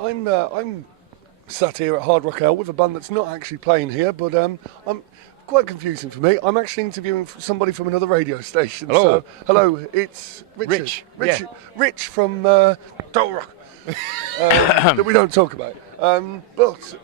I'm sat here at Hard Rock Hell with a band that's not actually playing here, but I'm quite confusing for me. I'm actually interviewing somebody from another radio station. Hello. So, hello, it's Richard. Rich from Toll Rock. That we don't talk about. But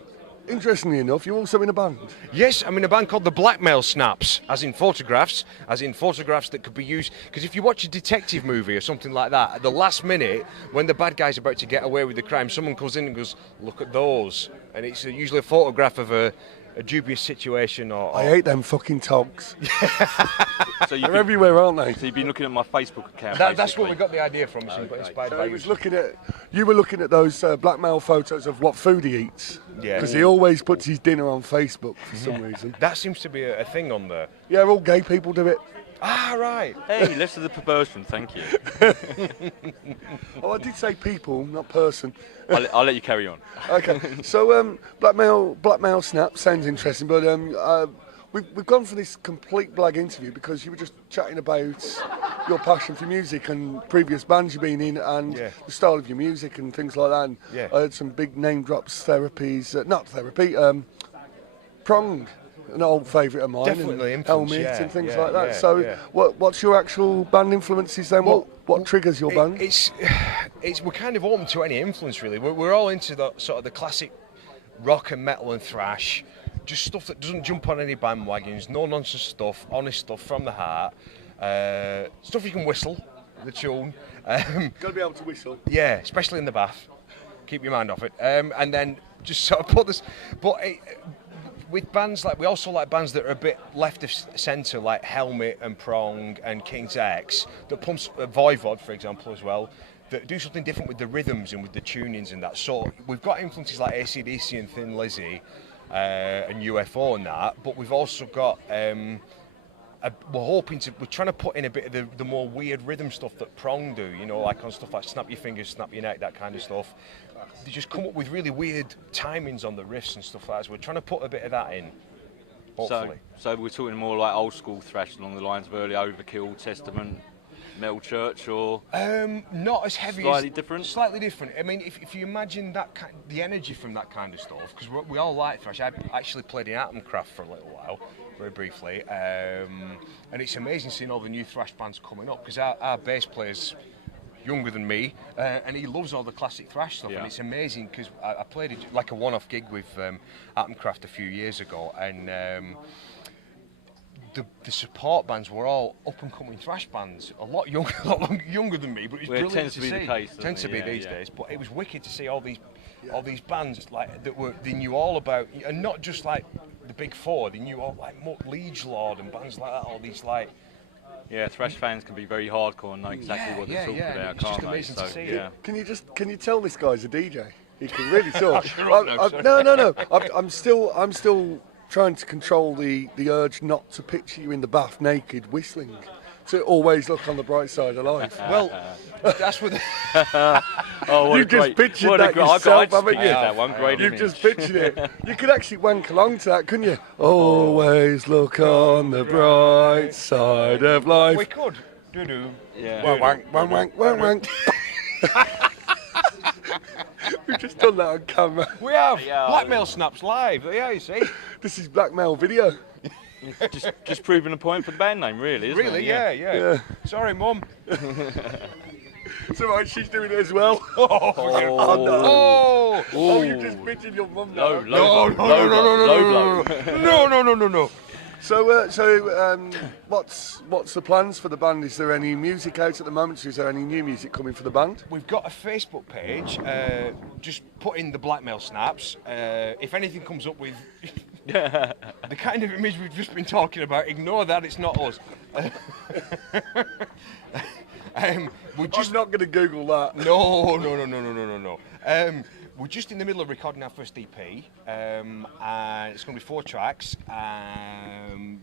interestingly enough, you're also in a band. Yes, I'm in a band called the Blackmail Snaps, as in photographs that could be used. Because if you watch a detective movie or something like that, at the last minute, when the bad guy's about to get away with the crime, someone comes in and goes, "Look at those," and it's usually a photograph of a dubious situation. I hate them fucking togs. So They're everywhere, aren't they? So you've been looking at my Facebook account. That's where we got the idea from. So we got inspired by you were looking at those Blackmail photos of what food he eats. Yeah. Because he always puts his dinner on Facebook for some reason. That seems to be a thing on there. Yeah, all gay people do it. Ah, right. Hey, less of the perversion, thank you. Oh, I did say people, not person. I'll let you carry on. Okay, so Blackmail Snap sounds interesting, but we've gone for this complete blag interview because you were just chatting about your passion for music and previous bands you've been in and the style of your music and things like that. And I heard some big name drops, Prong, an old favourite of mine. Definitely and influence, Helmet and things like that. What's your actual band influences then? Well, what triggers your band? We're kind of open to any influence really. We're all into the sort of the classic rock and metal and thrash, just stuff that doesn't jump on any bandwagons, no nonsense stuff, honest stuff from the heart, stuff you can whistle, the tune. Got to be able to whistle. Yeah, especially in the bath. Keep your mind off it. And then just sort of put this, with bands we also like bands that are a bit left of centre, like Helmet and Prong and King's X, that pumps Voivod, for example, as well, that do something different with the rhythms and with the tunings and that. So we've got influences like AC/DC and Thin Lizzy and UFO and that, but we've also got we're trying to put in a bit of the more weird rhythm stuff that Prong do, like on stuff like Snap Your Fingers, Snap Your Neck, that kind of stuff. They just come up with really weird timings on the riffs and stuff like that. So we're trying to put a bit of that in, hopefully. So we're talking more like old school thrash along the lines of early Overkill, Testament, Metal Church, or not as heavy. Slightly different. Slightly different. I mean, if you imagine the energy from that kind of stuff, because we all like thrash. I actually played in Atomcraft for a little while, very briefly, and it's amazing seeing all the new thrash bands coming up, because our bass player's younger than me, and he loves all the classic thrash stuff, and it's amazing because I played like a one-off gig with Atomcraft a few years ago, and the support bands were all up-and-coming thrash bands, a lot younger than me, but it was brilliant tends to to be see. the case, Tends to be these days, but it was wicked to see all these bands they knew all about, and not just like the big four. They knew all like Liege Lord and bands like that. All these like. Yeah, thrash fans can be very hardcore and know exactly what they're talking about, it's just can't they? amazing to see. Can you tell this guy's a DJ? He can really talk. No. I'm still trying to control the urge not to picture you in the bath naked whistling. To always look on the bright side of life. Well, that's what. You've just pictured that yourself, haven't you? That one great You've image. just pictured it. You could actually wank along to that, couldn't you? Always look on the bright side of life. We could. Do. Yeah. Wank. We've just done that on camera. We have. Blackmail Snaps live. Yeah, you see. This is Blackmail video. just proving a point for the band name, really, isn't it? Yeah. Sorry, Mum. It's alright, she's doing it as well. Oh, Oh, you just pictured your mum now. No. No. So, what's the plans for the band? Is there any music out at the moment? Is there any new music coming for the band? We've got a Facebook page. Just put in the Blackmail Snaps. If anything comes up with the kind of image we've just been talking about, ignore that. It's not us. I'm not going to Google that. No. We're just in the middle of recording our first EP, and it's going to be 4 tracks.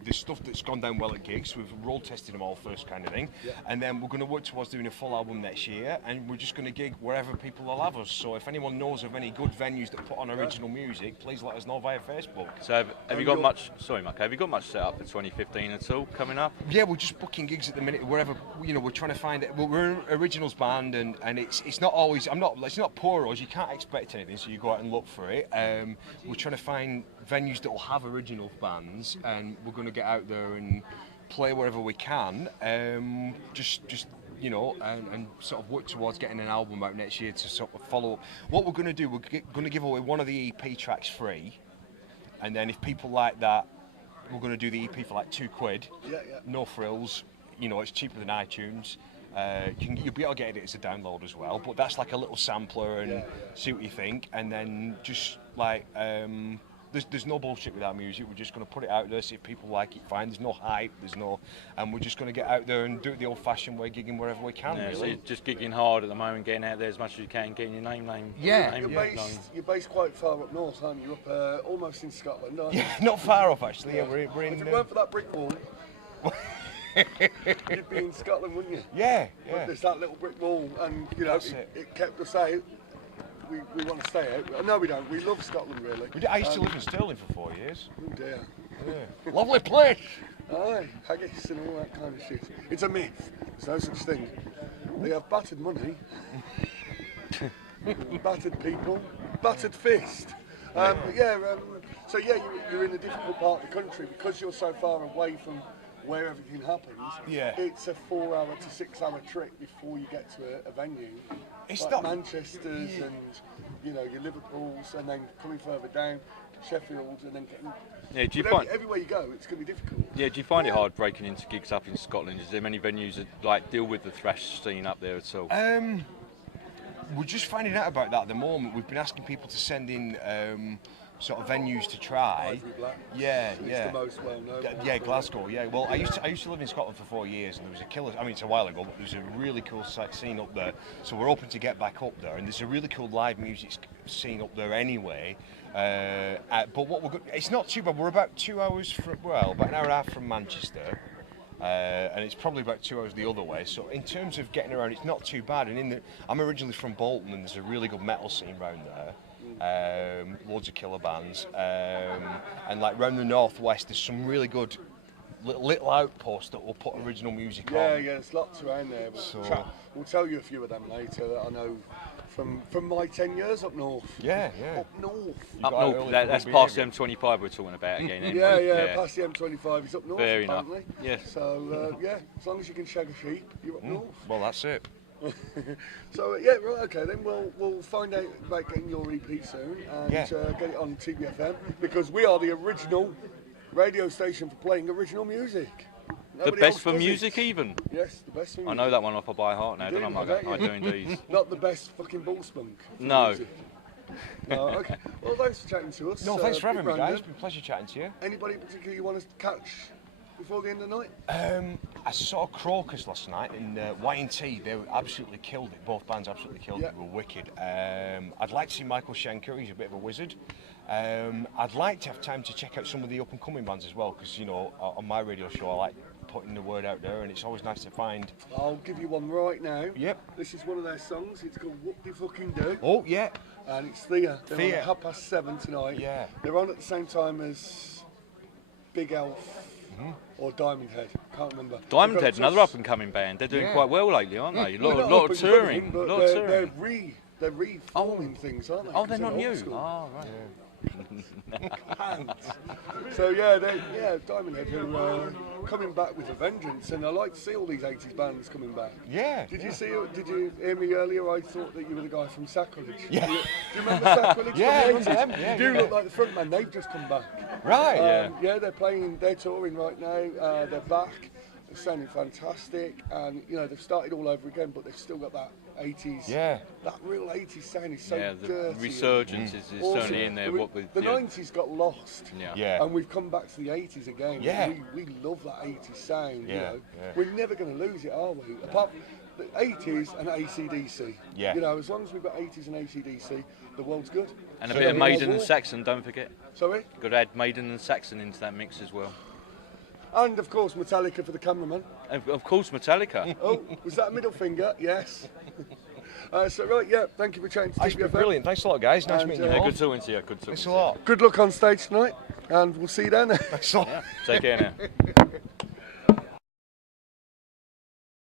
There's stuff that's gone down well at gigs. We've road tested them all first, kind of thing, and then we're going to work towards doing a full album next year. And we're just going to gig wherever people will have us. So if anyone knows of any good venues that put on original music, please let us know via Facebook. So have you got much? Sorry, Mark. Have you got much set up for 2015 at all coming up? Yeah, we're just booking gigs at the minute wherever. We're trying to find it. We're an originals band, and it's not always. It's not poor us. You can't expect expect anything, so you go out and look for it. We're trying to find venues that will have original bands, and we're going to get out there and play wherever we can. Just you know, and sort of work towards getting an album out next year to sort of follow up. What we're going to do, we're going to give away one of the EP tracks free, and then if people like that, we're going to do the EP for like £2. Yeah. No frills. You know, it's cheaper than iTunes. You'll be able to get it as a download as well, but that's like a little sampler and see what you think, and then just like there's no bullshit with our music. We're just going to put it out there, see if people like it, fine. There's no hype, and we're just going to get out there and do it the old-fashioned way, gigging wherever we can. Yeah, really. so you're just gigging hard at the moment, getting out there as much as you can, getting your name. Yeah. You're based quite far up north, aren't you? Up almost in Scotland, aren't you? Yeah, not far off actually. Yeah, we're in. If it weren't for that brick wall, you'd be in Scotland, wouldn't you? Yeah. But there's that little brick wall, and you know it kept us out. We want to stay out. No, we don't. We love Scotland, really. I used to live in Stirling for 4 years. Oh dear. Yeah. Lovely place. Aye, haggis and all that kind of shit. It's a myth. There's no such thing. They have battered money, battered people, battered fist. So you're in a difficult part of the country because you're so far away from where everything happens. Yeah. It's a 4 hour to 6 hour trip before you get to a venue. It's like not Manchester's and your Liverpool's, and then coming further down, Sheffield, and then getting. Yeah, do you but find everywhere you go, it's going to be difficult. Yeah, do you find it hard breaking into gigs up in Scotland? Is there many venues that like deal with the thrash scene up there at all? We're just finding out about that at the moment. We've been asking people to send in sort of venues to try. It's the most well-known. Yeah, Glasgow. Yeah. Well, I used to live in Scotland for 4 years, and there was a killer. I mean, it's a while ago, but there was a really cool scene up there. So we're hoping to get back up there, and there's a really cool live music scene up there anyway. But it's not too bad. We're about 2 hours about an hour and a half from Manchester. And it's probably about 2 hours the other way. So in terms of getting around, it's not too bad. And I'm originally from Bolton, and there's a really good metal scene round there. Loads of killer bands, and like round the northwest, there's some really good little outposts that will put original music on. Yeah, there's lots around there. We'll tell you a few of them later that I know from my 10 years up north. Yeah. Up north. Up north, that's past the M25 we're talking about again. Anyway. Yeah, past the M25 is up north. Fair apparently. enough. Yes. So as long as you can shag a sheep, you're up north. Well, that's it. So right, okay, then we'll find out about getting your EP soon and get it on TBFM, because we are the original radio station for playing original music. The best for music, even. Yes, the best for music. I know that one off by heart now, don't I? I do indeed. Not the best fucking ball spunk. No. Music. No, okay. Well, thanks for chatting to us. No, thanks for having me, guys. It's been a pleasure chatting to you. Anybody particularly you want to catch before the end of the night? I saw Crocus last night in Y&T. They absolutely killed it. Both bands absolutely killed it. They were wicked. I'd like to see Michael Schenker. He's a bit of a wizard. I'd like to have time to check out some of the up-and-coming bands as well, because, you know, on my radio show I like putting the word out there, and it's always nice to find. I'll give you one right now. Yep. This is one of their songs. It's called What They Fucking Do. Oh, yeah. And it's Thea. They're Thea. on at 7:30 tonight. Yeah. They're on at the same time as Big Elf or Diamond Head. Can't remember. Diamond Head, another up-and-coming band. They're doing quite well lately, aren't they? A lot of touring. They're reforming things, aren't they? Oh, they're not new. Oh, right. So Diamond Head are coming back with a vengeance, and I like to see all these 80s bands coming back. Yeah. Did you hear me earlier? I thought that you were the guy from Sacrilege. Yeah. Do you remember Sacrilege? Yeah, I from the remember 80s? them. Yeah, You do look like the front man. They've just come back. Right. Yeah, they're touring right now. They're back. They're sounding fantastic, and you know they've started all over again, but they've still got that 80s. Yeah. That real 80s sound is so the dirty. resurgence is certainly in there. The 90s got lost. Yeah. And we've come back to the 80s again. Yeah. We love that 80s sound. Yeah. You know, we're never going to lose it, are we? Apart from the 80s and AC/DC. Yeah. You know, as long as we've got 80s and AC/DC, the world's good. And a bit of Maiden and Saxon, don't forget. Sorry? Got to add Maiden and Saxon into that mix as well. And of course, Metallica for the cameraman. And of course, Metallica. Oh, was that a middle finger? Yes. Thank you for chatting to That's been TBFM. brilliant. Thanks a lot, guys. Nice meeting you all. Good talking to you. Good talking. Thanks a lot. Good luck on stage tonight, and we'll see you down there. Thanks a lot. Take care now.